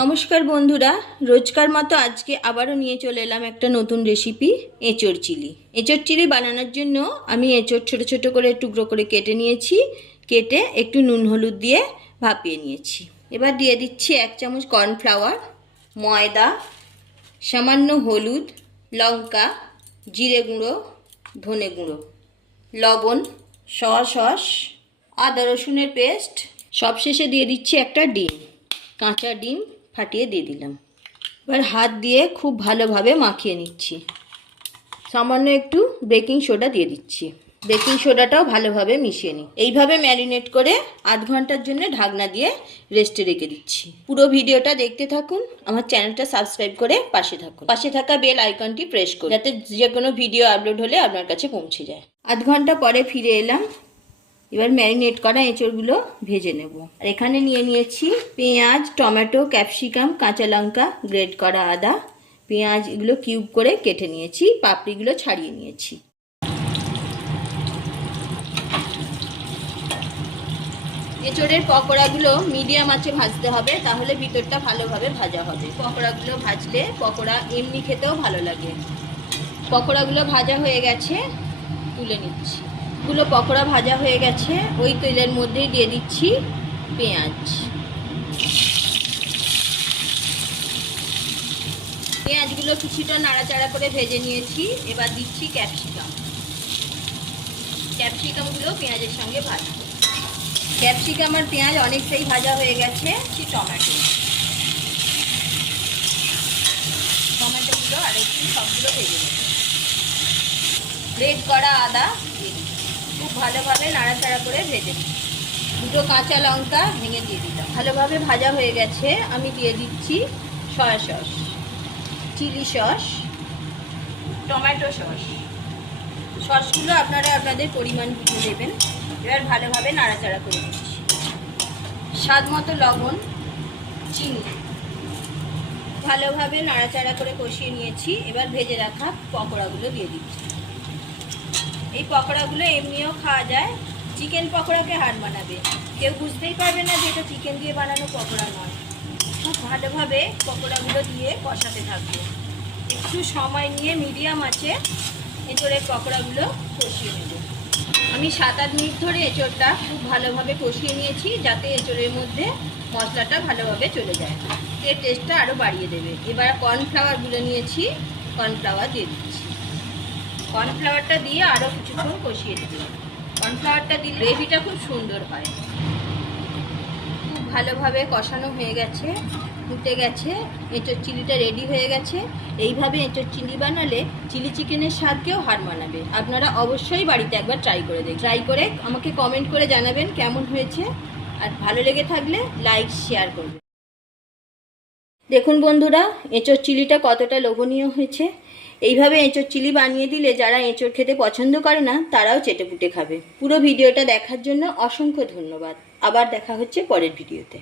নমস্কার বন্ধুরা, রোজকার মতো আজকে আবারও নিয়ে চলে এলাম একটা নতুন রেসিপি, এঁচোড় চিলি। এঁচোড় চিলি বানানোর জন্য আমি এঁচোড় ছোট ছোট করে টুকরো করে কেটে নিয়েছি। কেটে একটু নুন হলুদ দিয়ে ভাপিয়ে নিয়েছি। এবার দিয়ে দিচ্ছি 1 চামচ কর্নফ্লাওয়ার, ময়দা, সামান্য হলুদ, লঙ্কা, জিরে গুঁড়ো, ধনে গুঁড়ো, লবণ, সয়া সস, আদা রসুনের পেস্ট। সবশেষে দিয়ে দিচ্ছি একটা ডিম, কাঁচা ডিম ফাটিয়ে দিয়ে দিলাম। এবার হাত দিয়ে খুব ভালোভাবে মাখিয়ে নিচ্ছি। সামান্য একটু বেকিং সোডা দিয়ে দিচ্ছি। বেকিং সোডাটাও ভালোভাবে মিশিয়ে নিই। এইভাবে ম্যারিনেট করে আধ ঘন্টার জন্য ঢাকনা দিয়ে রেস্টে রেখে দিচ্ছি। পুরো ভিডিওটা দেখতে থাকুন, আমার চ্যানেলটা সাবস্ক্রাইব করে পাশে থাকুন। পাশে থাকা বেল আইকনটি প্রেস করুন, যাতে যে কোনো ভিডিও আপলোড হলে আপনার কাছে পৌঁছে যায়। আধ ঘন্টা পরে ফিরে এলাম। এবার ম্যারিনেট করা এঁচোড়গুলো ভেজে নেব। আর এখানে নিয়ে নিয়েছি পেঁয়াজ, টমেটো, ক্যাপসিকাম, কাঁচা লঙ্কা, গ্রেট করা আদা। পেঁয়াজ এগুলো কিউব করে কেটে নিয়েছি, পাপড়িগুলো ছাড়িয়ে নিয়েছি। এঁচোড়ের পকোড়াগুলো মিডিয়াম আঁচে ভাজতে হবে, তাহলে ভিতরটা ভালোভাবে ভাজা হবে। পকোড়াগুলো ভাজলে পকোড়া এমনি খেতেও ভালো লাগে। পকোড়াগুলো ভাজা হয়ে গেছে, তুলে নিচ্ছি। পকোড়া ভাজা হয়ে গেছে, ওই তেলের মধ্যেই দিয়ে দিচ্ছি পেঁয়াজ। পেঁয়াজগুলো কিছুটা নাড়াচাড়া করে ভেজে নিয়েছি। এবার দিচ্ছি ক্যাপসিকাম। ক্যাপসিকামগুলো পেঁয়াজের সঙ্গে ভাজবো। ক্যাপসিকাম আর পেঁয়াজ অনেকটাই ভাজা হয়ে গেছে। টমেটো, টমেটোগুলো আর একটু সবগুলো ভেজে নেব। গ্রেট করা আদা খুব ভালোভাবে নাড়াচাড়া করে ভেজে নিই। দুটো কাঁচা লঙ্কা ভেঙে দিয়ে দিলাম। ভালোভাবে ভাজা হয়ে গেছে, আমি দিয়ে দিচ্ছি soya sauce, chilli sauce, tomato sauce. সসগুলো আপনারা আপনাদের পরিমাণ বুঝে দেবেন। এবার ভালোভাবে নাড়াচাড়া করে দিচ্ছি। স্বাদ মতো লবণ, চিনি। ভালোভাবে নাড়াচাড়া করে কষিয়ে নিয়েছি। এবার ভেজে রাখা পকোড়াগুলো দিয়ে দিচ্ছি। এই পকোড়াগুলো এমনিও খাওয়া যায়, চিকেন পকোড়াকে হার মানাবে। কেউ বুঝতেই পারবে না যে এটা চিকেন দিয়ে বানানো পকোড়া নয়। খুব ভালোভাবে পকোড়াগুলো দিয়ে কষাতে থাকবে। একটু সময় নিয়ে মিডিয়াম আঁচে এঁচোড়ের পকোড়াগুলো কষিয়ে নেব। আমি 7-8 মিনিট ধরে এঁচোড়টা খুব ভালোভাবে কষিয়ে নিয়েছি, যাতে এঁচোড়ের মধ্যে মশলাটা ভালোভাবে চলে যায়। এর টেস্টটা আরও বাড়িয়ে দেবে। এবার কর্নফ্লাওয়ারগুলো নিয়েছি, কর্নফ্লাওয়ার দিয়ে দিচ্ছি। কর্নফ্লাওয়ারটা দিয়ে আরও কিছুক্ষণ কষিয়ে দেব। কর্নফ্লাওয়ারটা দিলে গ্রেভিটা খুব সুন্দর হয়। খুব ভালোভাবে কষানো হয়ে গেছে, ফুটে গেছে, এঁচোড় চিলিটা রেডি হয়ে গেছে। এইভাবে এঁচোড় চিলি বানালে চিলি চিকেনের স্বাদকেও হার মানাবে। আপনারা অবশ্যই বাড়িতে একবার ট্রাই করে দেখুন। ট্রাই করে আমাকে কমেন্ট করে জানাবেন কেমন হয়েছে। আর ভালো লেগে থাকলে লাইক শেয়ার করবেন। দেখুন বন্ধুরা, এঁচোড় চিলিটা কতটা লোভনীয় হয়েছে। এইভাবে এঁচোড় চিলি বানিয়ে দিলে যারা এঁচোড় খেতে পছন্দ করে না, তারাও চেটেপুটে খাবে। পুরো ভিডিওটা দেখার জন্য অসংখ্য ধন্যবাদ। আবার দেখা হচ্ছে পরের ভিডিওতে।